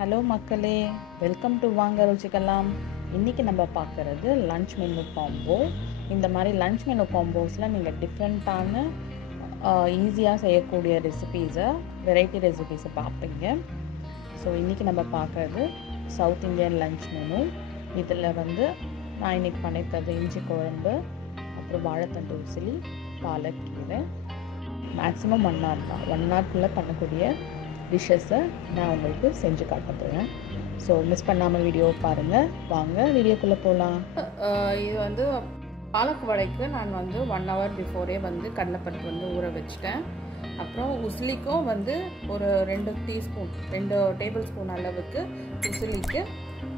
Hello மக்களே, welcome to வாங்க ருச்சிக்கலாம். இன்றைக்கி நம்ம பார்க்குறது லன்ச் மெனு காம்போ. இந்த மாதிரி லன்ச் மெனு காம்போஸில் நீங்கள் டிஃப்ரெண்ட்டான ஈஸியாக செய்யக்கூடிய வெரைட்டி ரெசிபீஸை பார்ப்பீங்க. ஸோ இன்றைக்கி நம்ம பார்க்குறது சவுத் இந்தியன் லன்ச் மெனு. இதில் நான் இன்றைக்கி பண்ணியிருக்கிறது இஞ்சி குழம்பு, அப்புறம் வாழைத்தண்டு உசிலி, பாலக்கீரை. மேக்ஸிமம் 1 hour தான். 1 hourக்குள்ளே பண்ணக்கூடிய டிஷ்ஷஸை நான் உங்களுக்கு செஞ்சு காட்ட போகிறேன். ஸோ மிஸ் பண்ணாமல் வீடியோ பாருங்கள். வாங்க வீடியோக்குள்ளே போகலாம். இது பாலக் வடைக்கு நான் 1 hour பிஃபோரே கடலைப்பருப்பு ஊற வச்சிட்டேன். அப்புறம் உசிலிக்கும் ஒரு 2 டேபிள் ஸ்பூன் அளவுக்கு உசிலிக்கு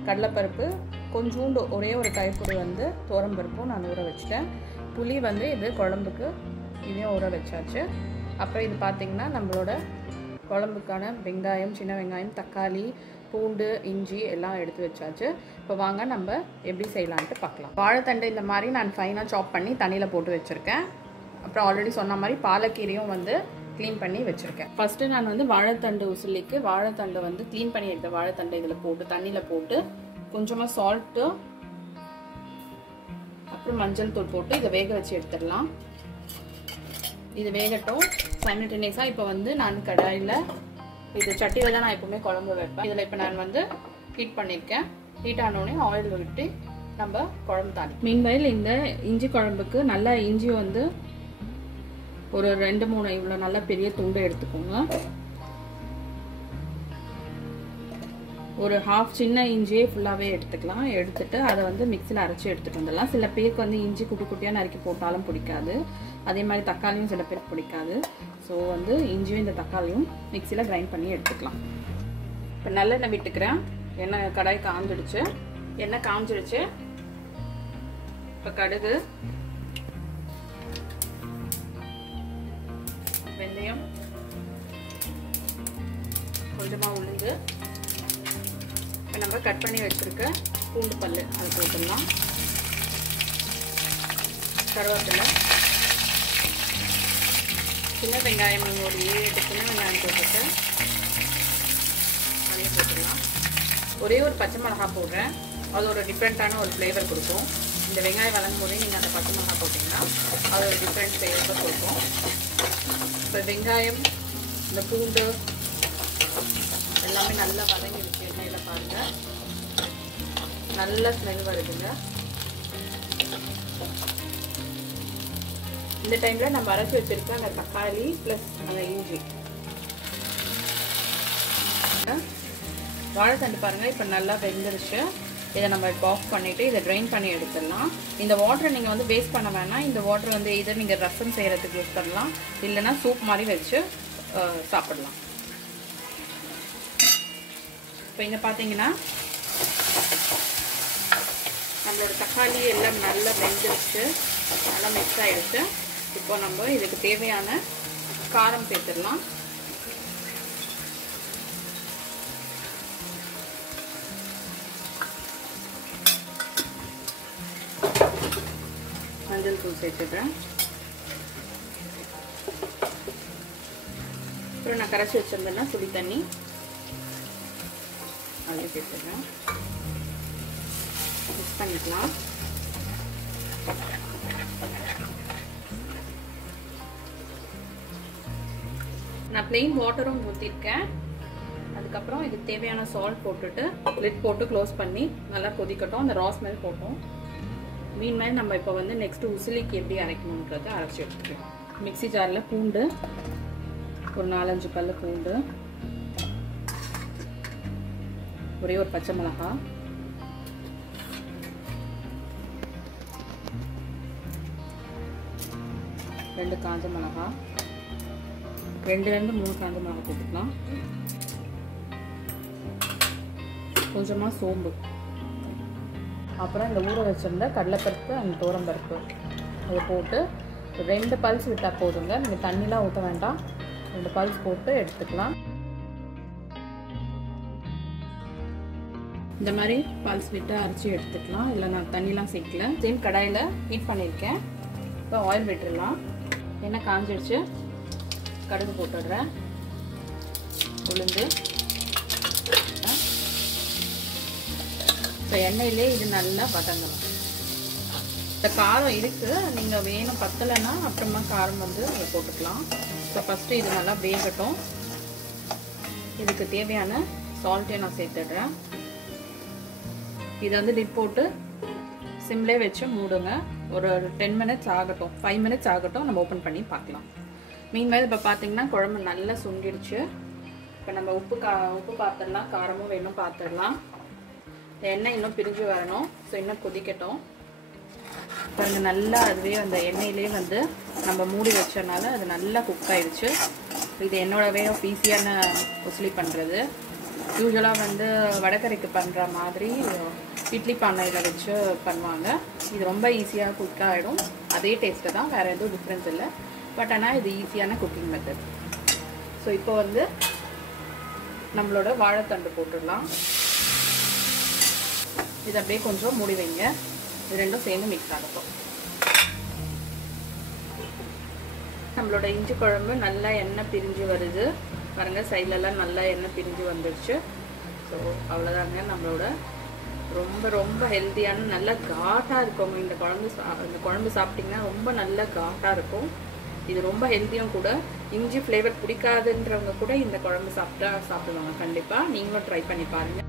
கடலைப்பருப்பு, கொஞ்சோண்டு ஒரே ஒரு கைப்பிடி துவரம்பருப்பும் நான் ஊற வச்சிட்டேன். புளி இது குழம்புக்கு இதையும் ஊற வச்சாச்சு. அப்புறம் இது பார்த்திங்கன்னா நம்மளோட குழம்புக்கான வெங்காயம், சின்ன வெங்காயம், தக்காளி, பூண்டு, இஞ்சி எல்லாம் எடுத்து வச்சாச்சு. இப்போ வாங்க நம்ம எப்படி செய்யலான்ட்டு பார்க்கலாம். வாழைத்தண்டு இந்த மாதிரி நான் ஃபைனாக சாப் பண்ணி தண்ணியில் போட்டு வச்சுருக்கேன். அப்புறம் ஆல்ரெடி சொன்ன மாதிரி பாலக்கீரையும் க்ளீன் பண்ணி வச்சுருக்கேன். ஃபஸ்ட்டு நான் வாழைத்தண்டு உசிலிக்கு வாழைத்தண்டு க்ளீன் பண்ணி எடுத்த வாழைத்தண்டு இதில் போட்டு தண்ணியில் போட்டு கொஞ்சமாக சால்ட்டு அப்புறம் மஞ்சள் தூள் போட்டு இதை வேக வச்சு எடுத்துடலாம். இது வேகட்டும் சைமல்டேனியஸாக. இப்போ நான் கடாயில் இது சட்டியில் தான் நான் எப்பவுமே குழம்பு வைப்பேன். இதில் இப்போ நான் ஹீட் பண்ணியிருக்கேன். ஹீட் ஆனோடனே ஆயில் விட்டு நம்ம குழம்பு தாளி. மீன்வயல் இந்த இஞ்சி குழம்புக்கு நல்லா இஞ்சி ஒரு 2-3 இவ்வளோ நல்லா பெரிய துண்டு எடுத்துக்கோங்க. ஒரு ஹாஃப் சின்ன இஞ்சியே ஃபுல்லாகவே எடுத்துக்கலாம். எடுத்துட்டு அதை மிக்சியில் அரைச்சி எடுத்துகிட்டு வந்துடலாம். சில பேருக்கு இஞ்சி குட்டி குட்டியாக நறுக்கி போட்டாலும் பிடிக்காது. அதே மாதிரி தக்காளியும் சில பேருக்கு பிடிக்காது. ஸோ இஞ்சியும் இந்த தக்காளியும் மிக்சியில் கிரைண்ட் பண்ணி எடுத்துக்கலாம். இப்போ நல்லெண்ணெய் விட்டுக்கிறேன். எண்ணெய் கடாய் காஞ்சிடுச்சு. எண்ணெய் காஞ்சிடுச்சு. இப்போ கடுகு, வெந்தயம், கொஞ்சமாக உளுந்து, இப்போ நம்ம கட் பண்ணி வச்சுருக்க பூண்டு பல் அதை போட்டுடலாம். கருவேப்பிலை, சின்ன வெங்காயம் ஒரு 7-8 சின்ன வெங்காயம் போட்டுட்டு அதையும் போட்டுடலாம். ஒரே ஒரு பச்சை மிளகா போடுறேன். அது ஒரு டிஃப்ரெண்ட்டான ஒரு ஃப்ளேவர் கொடுக்கும். இந்த வெங்காயம் வதங்கும் போதே நீங்கள் அந்த பச்சை மிளகா போட்டிங்கன்னா அது ஒரு டிஃப்ரெண்ட் ஃப்ளேவர் கொடுக்கும். இப்போ வெங்காயம், இந்த பூண்டு எல்லாமே நல்லா வதங்கிடுச்சு. எண்ணெயில் பாருங்கள், நல்ல ஸ்மெல் வருதுங்க. இந்த டைமில் நம்ம அரைச்சி வச்சுருக்க அந்த தக்காளி ப்ளஸ் அந்த இஞ்சி, வாழைத்தண்டு பாருங்கள் இப்போ நல்லா வெந்துருச்சு. இதை நம்ம இப்போ ஆஃப் பண்ணிவிட்டு இதை ட்ரைன் பண்ணி எடுத்துடலாம். இந்த வாட்டரை நீங்கள் வேஸ்ட் பண்ண வேணாம். இந்த வாட்டர் இதை நீங்கள் ரசம் செய்கிறதுக்கு யூஸ் பண்ணலாம், இல்லைன்னா சூப் மாதிரி வச்சு சாப்பிடலாம். இப்போ இங்கே பார்த்தீங்கன்னா நம்மளோட தக்காளி எல்லாம் நல்லா வெந்துருச்சு, நல்லா மிக்ஸ் ஆகிடுச்சு. இப்போ நம்ம இதுக்கு தேவையான காரம் சேர்த்துடலாம். மஞ்சள் தூள் சேர்த்துடுறேன். அப்புறம் நான் கரைச்சி வச்சிருந்தேன்னா சுடி தண்ணி அதையும் சேர்த்துடுறேன். மிக்ஸ் பண்ணிக்கலாம். நான் பிளெயின் வாட்டரும் ஊற்றிருக்கேன். அதுக்கப்புறம் இதுக்கு தேவையான சால்ட் போட்டுட்டு லிட் போட்டு க்ளோஸ் பண்ணி நல்லா கொதிக்கட்டும். அந்த ரா ஸ்மெல் போட்டோம். மீன்மேல் நம்ம இப்போ நெக்ஸ்ட்டு உசிலிக்கு எப்படி அரைக்கணுன்றதை அரைச்சி எடுத்துக்கலாம். மிக்ஸி ஜாரில் பூண்டு ஒரு 4-5 பல்லு பூண்டு, ஒரே ஒரு பச்சை மிளகாய், ரெண்டு காஞ்ச மிளகாய், 2-3 காஞ்ச மிளகாய் போட்டுக்கலாம். கொஞ்சமாக சோம்பு, அப்புறம் இந்த ஊற வச்சுருந்த கடலைப்பருப்பு அந்த துவரம்பருப்பு அதை போட்டு 2 பல்ஸ் விட்டால் போதுங்க. நீங்கள் தண்ணிலாம் ஊற்ற வேண்டாம். 2 பல்ஸ் போட்டு எடுத்துக்கலாம். இந்த மாதிரி பல்ஸ் விட்டு அரைச்சி எடுத்துக்கலாம். இல்லை நான் தண்ணிலாம் சேர்க்கல. சேம் கடாயில் ஹீட் பண்ணியிருக்கேன். இப்போ ஆயில் விட்டுடலாம். எண்ணெய் காஞ்சிடுச்சு. கடுகு போட்டுடுறேன். உளுந்து, இப்போ எண்ணெயிலே இது நல்லா வதங்கணும். இந்த காரம் இருக்குது, நீங்கள் வேணும் பத்தலைன்னா அப்புறமா காரம் வந்து போட்டுக்கலாம். ஸோ ஃபஸ்ட்டு இது நல்லா வேகட்டும். இதுக்கு தேவையான சால்ட்டையும் நான் சேர்த்துடுறேன். இதை வந்து லிட் போட்டு சிம்லே வச்சு மூடுங்க. ஒரு 10 மினிட்ஸ் ஆகட்டும், 5 மினிட்ஸ் ஆகட்டும், நம்ம ஓப்பன் பண்ணி பார்க்கலாம். மீன்மேல் இப்போ பார்த்தீங்கன்னா குழம்பு நல்லா சுண்டிடுச்சு. இப்போ நம்ம உப்பு பார்த்துடலாம், காரமும் வேணும் பார்த்துடலாம். எண்ணெய் இன்னும் பிரிஞ்சு வரணும். ஸோ இன்னும் கொதிக்கட்டும். பாருங்கள், நல்லா அதுவே அந்த எண்ணெயிலே வந்து நம்ம மூடி வச்சனால அது நல்லா குக் ஆயிடுச்சு. இது என்னோட வே ஆஃப் ஈஸியான உசிலி பண்ணுறது. யூஸ்வலாக வந்து வடகரைக்கு பண்ணுற மாதிரி இட்லி பானையில் வச்சு பண்ணுவாங்க. இது ரொம்ப ஈஸியாக குக் ஆகிடும். அதே டேஸ்ட்டு தான், வேறு எதுவும் டிஃப்ரென்ஸ் இல்லை. பட் ஆனால் இது ஈஸியான குக்கிங் மெத்தட். ஸோ இப்போ வந்து நம்மளோட வாழைத்தண்டு போட்டுடலாம். இது அப்படியே கொஞ்சம் மூடி வைங்க. இது ரெண்டும் சேர்ந்து மிக்ஸ் ஆகட்டும். நம்மளோட இஞ்சி குழம்பு நல்லா எண்ணெய் பிரிஞ்சு வருது பாருங்கள். சைட்லலாம் நல்லா எண்ணெய் பிரிஞ்சு வந்துடுச்சு. ஸோ அவ்வளோதாங்க, நம்மளோட ரொம்ப ரொம்ப ஹெல்த்தியான நல்லா காட்டாக இருக்கும். இந்த குழம்பு சாப்பிட்டிங்கன்னா ரொம்ப நல்லா காட்டாக இருக்கும். இது ரொம்ப ஹெல்த்தியும் கூட. இஞ்சி ஃப்ளேவர் பிடிக்காதுன்றவங்க கூட இந்த குழம்பு சாப்பிடுவாங்க. கண்டிப்பாக நீங்களும் ட்ரை பண்ணி பாருங்கள்.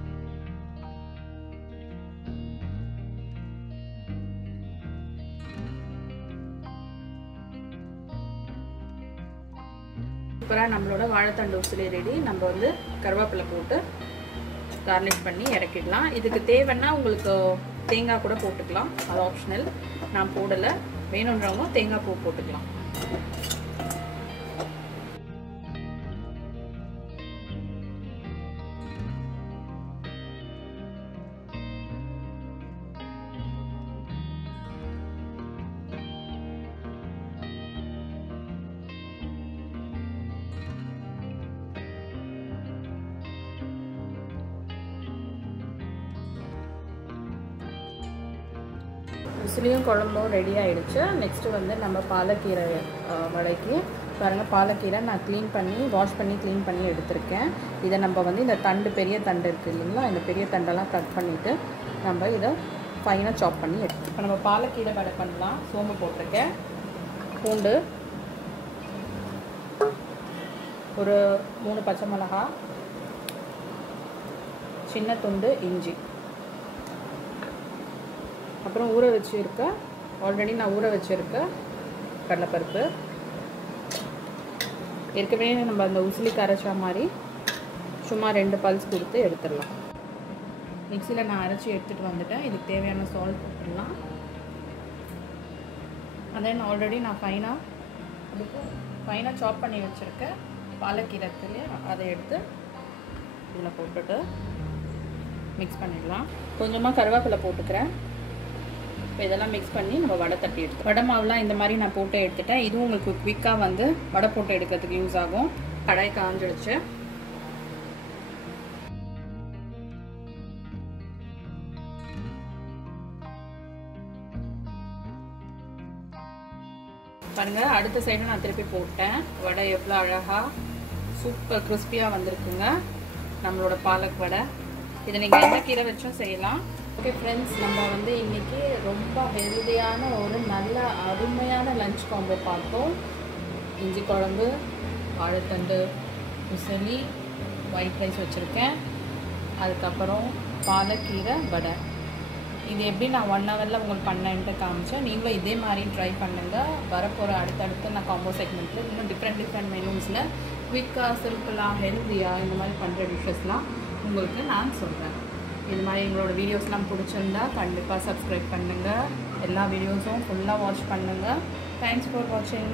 சூப்பராக நம்மளோட வாழைத்தண்டு உசிலி ரெடி. நம்ம வந்து கருவேப்பிலை போட்டு கார்னிஷ் பண்ணி இறக்கிடலாம். இதுக்கு தேவைன்னா உங்களுக்கு தேங்காய் கூட போட்டுக்கலாம், அது ஆப்ஷனல். நான் போடலை, வேணுன்றவங்க தேங்காய் பூ போட்டுக்கலாம். உசிலியும் குழம்பும் ரெடி ஆகிடுச்சு. நெக்ஸ்ட்டு வந்து நம்ம பாலக்கீரை வடைக்கு பாருங்கள். பாலக்கீரை நான் வாஷ் பண்ணி க்ளீன் பண்ணி எடுத்திருக்கேன். இதை நம்ம வந்து இந்த பெரிய தண்டு இருக்குது இல்லைங்களா, இந்த பெரிய தண்டெல்லாம் கட் பண்ணிவிட்டு நம்ம இதை ஃபைனாக சாப் பண்ணி எடுத்து இப்போ நம்ம பாலக்கீரை வடை பண்ணலாம். சோம்பு போட்டிருக்கேன், பூண்டு, ஒரு 3 பச்சை மிளகா, சின்ன துண்டு இஞ்சி, அப்புறம் ஆல்ரெடி நான் ஊற வச்சுருக்க கடலைப்பருப்பு. ஏற்கனவே நம்ம அந்த உசிலி கரைச்சா மாதிரி சும்மா 2 பல்ஸ் கொடுத்து எடுத்துடலாம். மிக்சியில் நான் அரைச்சி எடுத்துகிட்டு வந்துட்டேன். இதுக்கு தேவையான சால்ட் போட்டுடலாம். தென் ஆல்ரெடி நான் ஃபைனாக சாப் பண்ணி வச்சுருக்கேன் பாலக்கீரை, அதை எடுத்து இதில் போட்டுட்டு மிக்ஸ் பண்ணிடலாம். கொஞ்சமாக கருவேப்பிலை போட்டுக்கிறேன். இப்போ இதெல்லாம் மிக்ஸ் பண்ணி நம்ம வடை தட்டி எடுத்து வடை மாவுலாம் இந்த மாதிரி நான் போட்டு எடுத்துட்டேன். இதுவும் உங்களுக்கு குவிக்காக வந்து வடை போட்டு எடுக்கிறதுக்கு யூஸ் ஆகும். கடாய் காஞ்சிடுச்சு. பாருங்கள், அடுத்த சைடு நான் திருப்பி போட்டேன். வடை எவ்வளோ அழகாக சூப்பர் கிறிஸ்பியாக வந்திருக்குங்க நம்மளோட பாலக் வடை. இதை நீங்கள் எந்த கீரை வச்சும் செய்யலாம். ஓகே ஃப்ரெண்ட்ஸ், நம்ம வந்து இன்றைக்கி ரொம்ப ஹெல்தியான ஒரு நல்ல அருமையான லஞ்ச் காம்போ பார்த்தோம். இஞ்சி குழம்பு, வாழைத்தண்டு உசிலி, ஒயிட் ரைஸ் வச்சுருக்கேன், அதுக்கப்புறம் பாலக்கீரை வடை. இது எப்படி நான் 1 ஹவரில் உங்களுக்கு பண்ணேன்ட்டு காமிச்சேன். நீங்களும் இதே மாதிரி ட்ரை பண்ணுங்கள். வரப்போகிற அடுத்தடுத்து நான் காம்போ செக்மெண்ட்டில் இன்னும் டிஃப்ரெண்ட் மெனூஸில் குவிக்காக, சிம்பிளாக, ஹெல்த்தியாக இந்த மாதிரி பண்ணுற டிஷ்ஷஸ்லாம் உங்களுக்கு நான் சொல்கிறேன். இது மாதிரி எங்களோட வீடியோஸ்லாம் பிடிச்சிருந்தா கண்டிப்பாக சப்ஸ்கிரைப் பண்ணுங்கள். எல்லா வீடியோஸும் ஃபுல்லாக வாட்ச் பண்ணுங்கள். தேங்க்ஸ் ஃபார் வாட்சிங்.